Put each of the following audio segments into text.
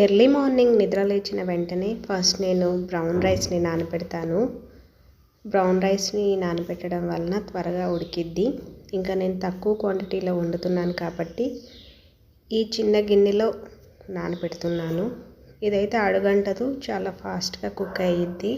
Early morning నిద్ర లేచిన వెంటనే ఫస్ట్ నేను బ్రౌన్ రైస్ని నానబెడతాను. బ్రౌన్ రైస్ని నానబెట్టడం వలన త్వరగా ఉడికిద్ది. ఇంకా నేను తక్కువ క్వాంటిటీలో వండుతున్నాను కాబట్టి ఈ చిన్న గిన్నెలో నానబెడుతున్నాను. ఇదైతే అడుగంటదు, చాలా ఫాస్ట్గా కుక్ అయ్యిద్ది.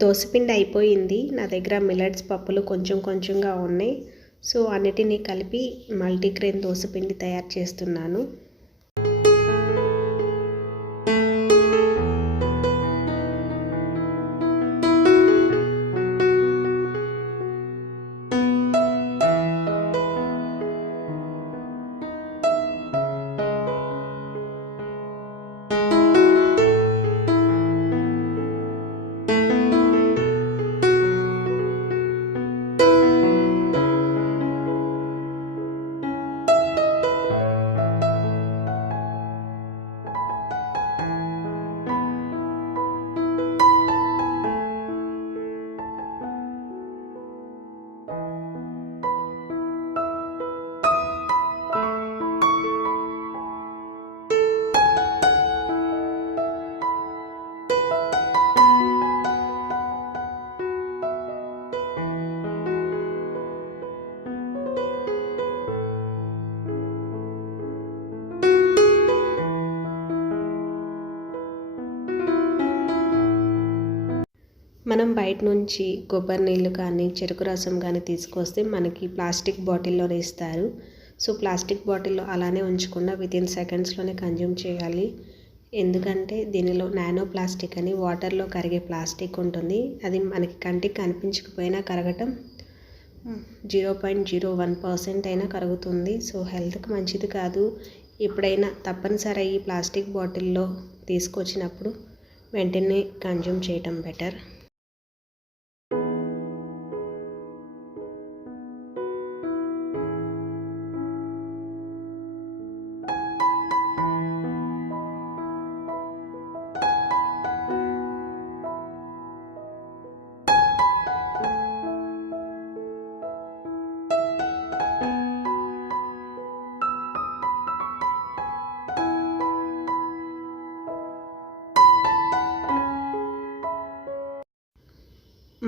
దోసపిండి అయిపోయింది. నా దగ్గర మిల్లెట్స్ పప్పులు కొంచెం కొంచెంగా ఉన్నాయి. సో అన్నిటినీ కలిపి మల్టీగ్రెయిన్ దోసపిండి తయారు చేస్తున్నాను. మనం బయట నుంచి కొబ్బరి నీళ్ళు కానీ చెరుకు రసం కానీ తీసుకొస్తే మనకి ప్లాస్టిక్ బాటిల్లోనే ఇస్తారు. సో ప్లాస్టిక్ బాటిల్లో అలానే ఉంచకుండా వితిన్ సెకండ్స్లోనే కన్జ్యూమ్ చేయాలి. ఎందుకంటే దీనిలో నానో ప్లాస్టిక్ అని వాటర్లో కరిగే ప్లాస్టిక్ ఉంటుంది. అది మనకి కంటికి కనిపించకపోయినా కరగటం 0.01% అయినా కరుగుతుంది. సో హెల్త్కి మంచిది కాదు. ఎప్పుడైనా తప్పనిసరి ఈ ప్లాస్టిక్ బాటిల్లో తీసుకొచ్చినప్పుడు వెంటనే కన్జ్యూమ్ చేయటం బెటర్.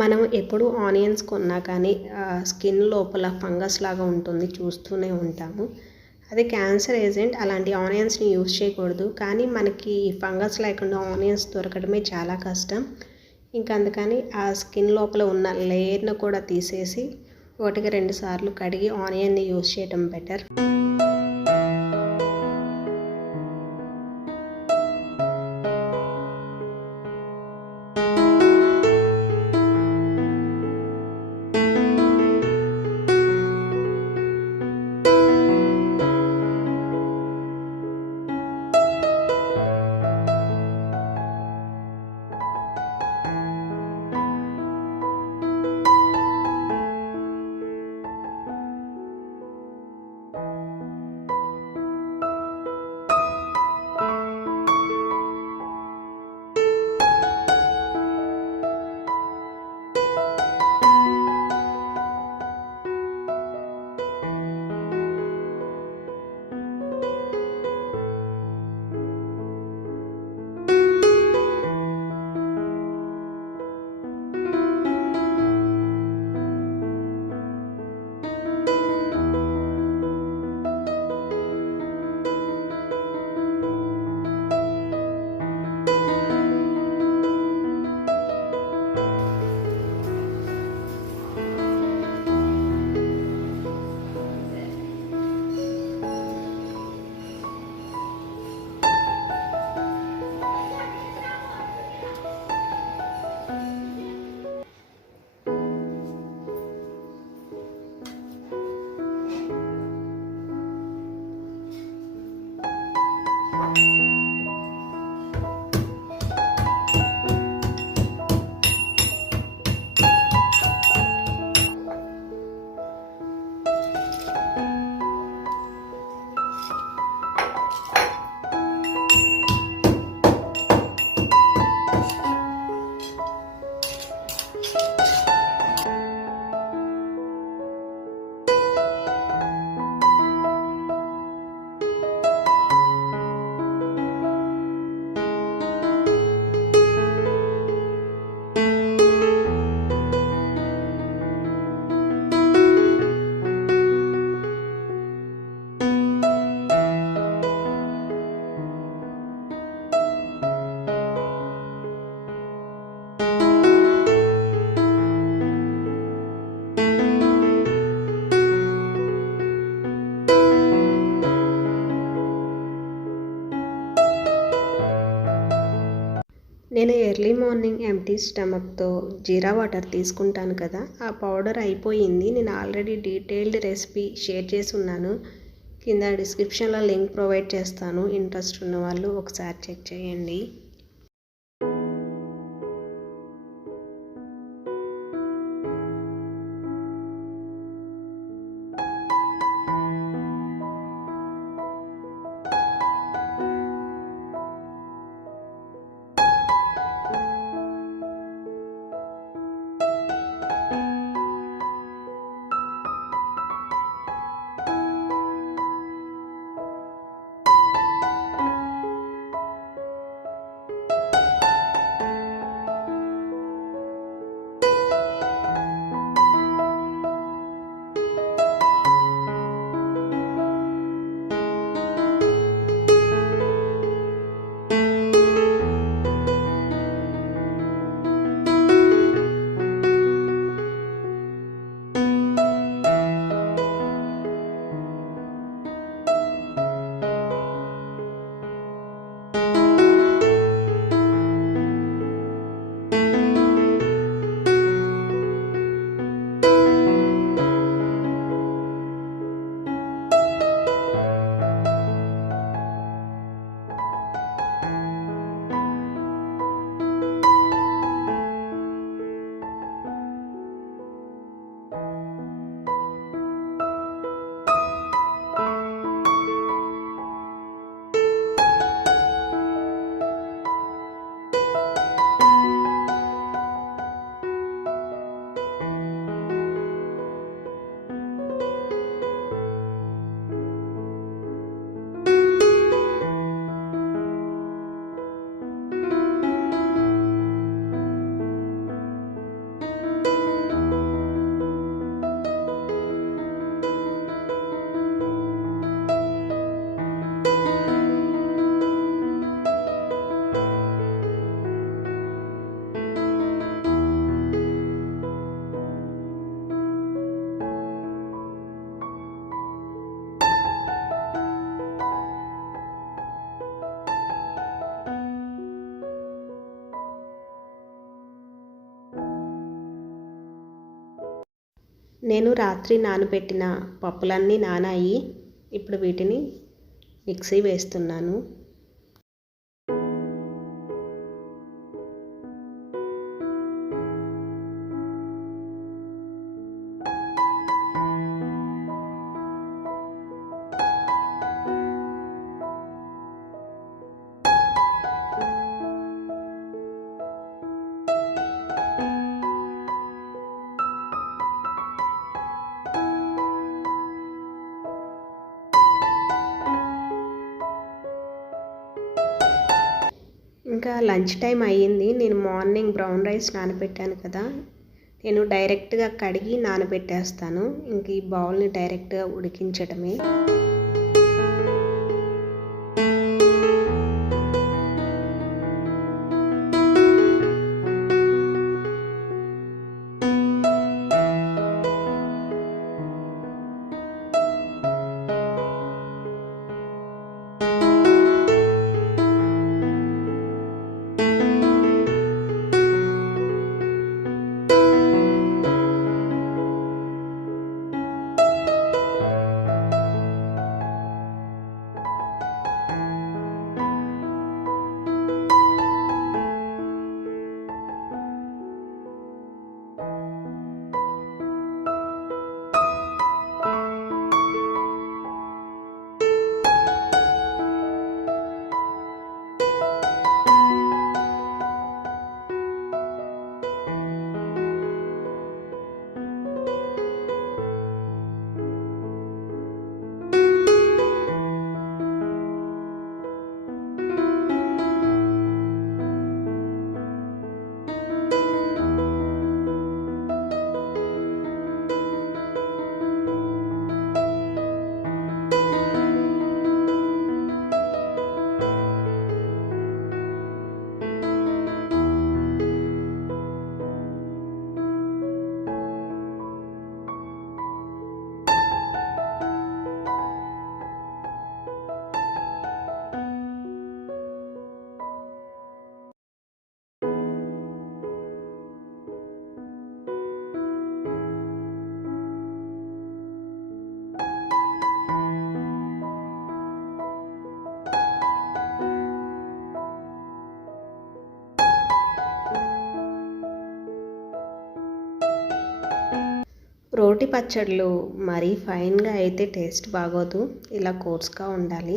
మనం ఎప్పుడు ఆనియన్స్ కొన్నా కానీ స్కిన్ లోపల ఫంగస్ లాగా ఉంటుంది, చూస్తూనే ఉంటాము. అది క్యాన్సర్ ఏజెంట్. అలాంటి ఆనియన్స్ని యూజ్ చేయకూడదు. కానీ మనకి ఫంగస్ లేకుండా ఆనియన్స్ దొరకడమే చాలా కష్టం. ఇంకా అందుకని ఆ స్కిన్ లోపల ఉన్న లేయర్ను కూడా తీసేసి 1-2 సార్లు కడిగి ఆనియన్ని యూజ్ చేయడం బెటర్. నేను ఎర్లీ మార్నింగ్ ఎంప్టీ స్టమక్తో జీరా వాటర్ తీసుకుంటాను కదా, ఆ పౌడర్ అయిపోయింది. నేను ఆల్రెడీ డీటెయిల్డ్ రెసిపీ షేర్ చేసి ఉన్నాను. కింద డిస్క్రిప్షన్లో లింక్ ప్రొవైడ్ చేస్తాను. ఇంట్రెస్ట్ ఉన్న వాళ్ళు ఒకసారి చెక్ చేయండి. నేను రాత్రి నానబెట్టిన పప్పులన్నీ నానాయి. ఇప్పుడు వీటిని మిక్సీ వేస్తున్నాను. ఇంకా లంచ్ టైం అయ్యింది. నేను మార్నింగ్ బ్రౌన్ రైస్ నానబెట్టాను కదా, నేను డైరెక్ట్గా కడిగి నానబెట్టేస్తాను. ఇంక ఈ బౌల్ని డైరెక్ట్గా ఉడికించడమే. రోటి పచ్చళ్ళు మరీ ఫైన్గా అయితే టేస్ట్ బాగోదు, ఇలా కోర్స్గా ఉండాలి.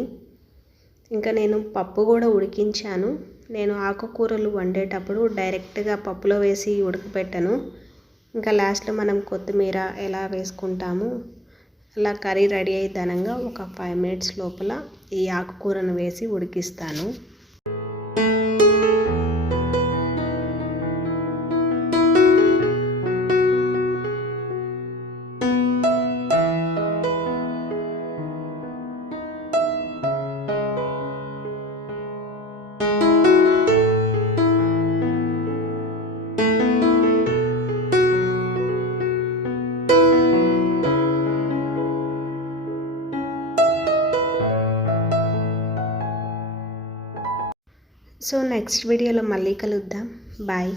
ఇంకా నేను పప్పు కూడా ఉడికించాను. నేను ఆకుకూరలు వండేటప్పుడు డైరెక్ట్గా పప్పులో వేసి ఉడకపెట్టను. ఇంకా లాస్ట్లో మనం కొత్తిమీర ఎలా వేసుకుంటాము అలా కర్రీ రెడీ అయ్యేదనంగా ఒక 5 మినిట్స్ లోపల ఈ ఆకుకూరను వేసి ఉడికిస్తాను. సో నెక్స్ట్ వీడియోలో మళ్ళీ కలుద్దాం. బాయ్.